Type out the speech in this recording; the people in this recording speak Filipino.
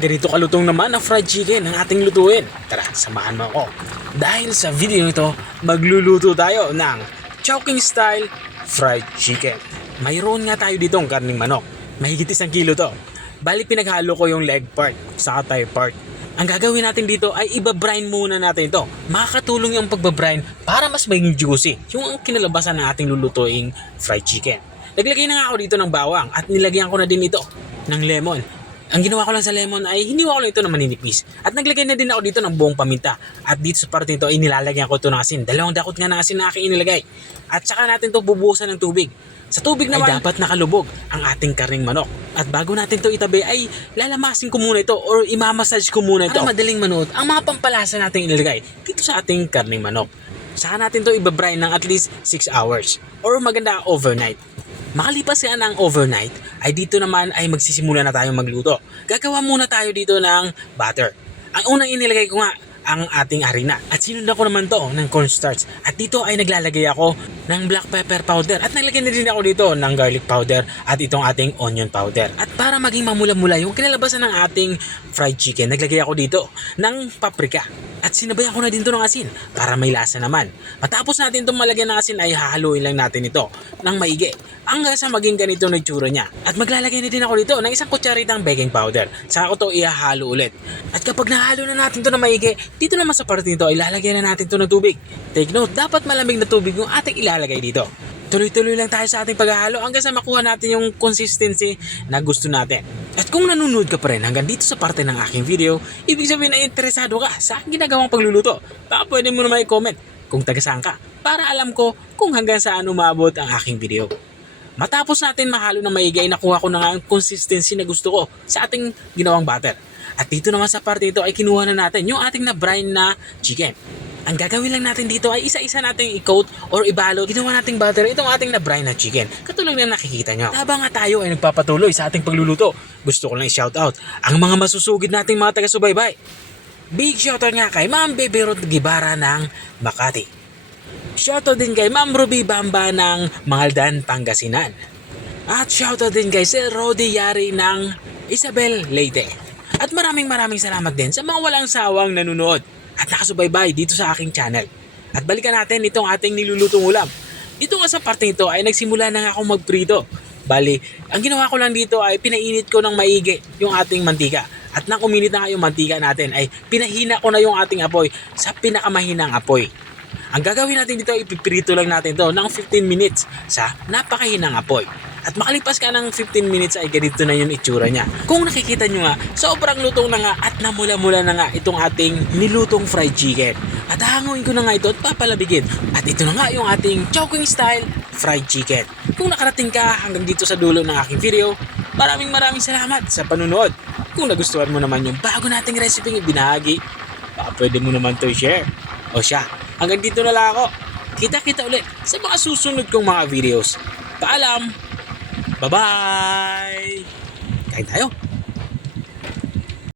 Ganito kalutong naman ang fried chicken ang ating lutuin. Tara, samahan mo ako. Dahil sa video nito, magluluto tayo ng Chowking style fried chicken. Mayroon nga tayo ditong karning manok. Mahigit 1 kilo to. Bali pinaghalo ko yung leg part sa thigh part. Ang gagawin natin dito ay iba-brine muna natin ito. Makakatulong yung pagbabrine para mas maging juicy yung kinalabasan ng ating lulutuing fried chicken. Naglagay na nga ako dito ng bawang at nilagyan ko na din ito ng lemon. Ang ginawa ko lang sa lemon ay hiniwa ko lang ito ng maninipis. At naglagay na din ako dito ng buong paminta. At dito sa parte nito ay nilalagyan ko ito ng asin. 2 dakot nga ng asin na aking inilagay. At saka natin ito bubuhusan ng tubig. Sa tubig naman ay dapat nakalubog ang ating karning manok. At bago natin ito itabi ay lalamasin ko muna ito or imamassage ko muna ito. Para madaling manood ang mga pampalasa natin inilagay dito sa ating karning manok. Saka natin ito ibabrine ng at least 6 hours or maganda overnight. Makalipas nga ng overnight, ay dito naman ay magsisimula na tayong magluto. Gagawa muna tayo dito ng butter. Ang unang inilagay ko nga ang ating harina. At sinundan ko naman to ng cornstarch. At dito ay naglalagay ako ng black pepper powder. At naglagay na din ako dito ng garlic powder at itong ating onion powder. At para maging mamula-mula yung kinalabasan ng ating fried chicken, naglagay ako dito ng paprika. At sinabayan ko na din ito ng asin para may lasa naman. Matapos natin itong malagyan ng asin ay hahaluin lang natin ito ng maigi hanggang sa maging ganito na itsura niya. At maglalagay na din ako dito ng 1 kutsaritang baking powder. Saka ko ito ihahalo ulit. At kapag nahalo na natin ito na maigi, dito naman sa parte nito ay lalagyan na natin ito ng tubig. Take note, dapat malamig na tubig yung ating ilalagay dito. Tuloy-tuloy lang tayo sa ating paghahalo hanggang sa makuha natin yung consistency na gusto natin. At kung nanonood ka pa rin hanggang dito sa parte ng aking video, ibig sabihin na interesado ka sa aking ginagawang pagluluto. Baka pwede mo naman i-comment kung taga saan ka para alam ko kung hanggang saan umabot ang aking video. Matapos natin mahalo ng maigi ay nakuha ko na nga ang consistency na gusto ko sa ating ginawang batter. At dito naman sa parte ito ay kinuha na natin yung ating na-brine na chicken. Ang gagawin lang natin dito ay isa-isa nating i-coat or ibalot ginawa nating butter itong ating na-brine na chicken. Katulad na nakikita nyo. Habang nga tayo ay nagpapatuloy sa ating pagluluto, gusto ko lang i-shoutout ang mga masusugid nating mga taga-subaybay. Big shoutout nga kay Ma'am Baby Ruth Gibara ng Makati. Shoutout din kay Ma'am Ruby Bamba ng Mangaldan, Pangasinan. At shoutout din kay Sir Rodi Yari ng Isabel, Leyte. At maraming salamat din sa mga walang sawang nanonood at nakasubaybay dito sa aking channel. At balikan natin itong ating nilulutong ulam. Dito nga sa parte nito ay nagsimula na nga akong magprito. Bali, ang ginawa ko lang dito ay pinainit ko ng maigi yung ating mantika. At nang uminit na nga yung mantika natin ay pinahina ko na yung ating apoy sa pinakamahinang apoy. Ang gagawin natin dito ay ipiprito lang natin to ng 15 minutes sa napakahinang apoy. At makalipas ka ng 15 minutes ay ganito na yung itsura niya. Kung nakikita nyo nga, sobrang lutong na nga at namula-mula na nga itong ating nilutong fried chicken. At hanguin ko na nga ito at papalabigin. At ito na nga yung ating Chowking style fried chicken. Kung nakarating ka hanggang dito sa dulo ng aking video, maraming salamat sa panunood. Kung nagustuhan mo naman yung bago nating recipe ibinahagi, baka pwede mo naman to i-share. O siya, hanggang dito na lang ako. Kita-kita ulit sa mga susunod kong mga videos. Paalam! Bye-bye! Kain tayo!